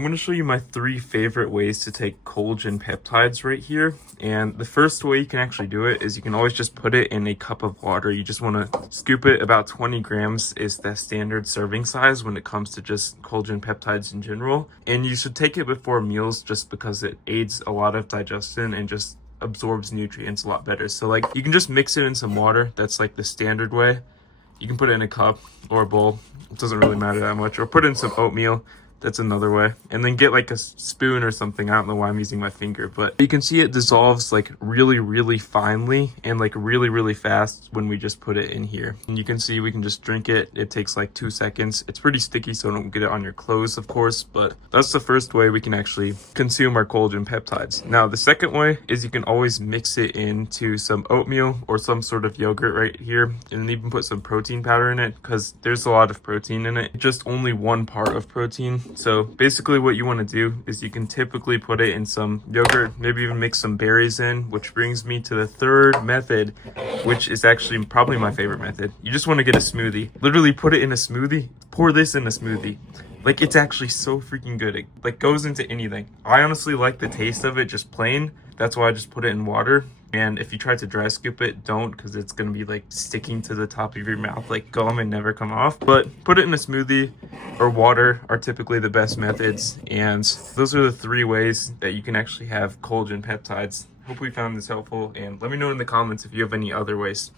I'm going to show you my 3 favorite ways to take collagen peptides right here. And the first way you can actually do it is you can always just put it in a cup of water. You just want to scoop it. About 20 grams is the standard serving size when it comes to just collagen peptides in general. And you should take it before meals just because it aids a lot of digestion and just absorbs nutrients a lot better. So like you can just mix it in some water. That's like the standard way. You can put it in a cup or a bowl. It doesn't really matter that much. Or put in some oatmeal. That's another way. And then get like a spoon or something. I don't know why I'm using my finger, but you can see it dissolves like really finely and like really fast when we just put it in here. And you can see we can just drink it. It takes like 2 seconds. It's pretty sticky, so don't get it on your clothes, of course, but that's the first way we can actually consume our collagen peptides. Now, the second way is you can always mix it into some oatmeal or some sort of yogurt right here, and even put some protein powder in it because there's a lot of protein in it. Just only one part of protein. So basically what you want to do is you can typically put it in some yogurt, maybe even mix some berries in, which brings me to the third method, which is actually probably my favorite method. You just want to get a smoothie. Literally put it in a smoothie, pour this in a smoothie. Like, it's actually so freaking good. It like goes into anything. I honestly like the taste of it just plain. That's why I just put it in water. And if you try to dry scoop it, don't, because it's going to be like sticking to the top of your mouth like gum and never come off. But put it in a smoothie or water are typically the best methods. And those are the 3 ways that you can actually have collagen peptides. Hope we found this helpful, and let me know in the comments if you have any other ways.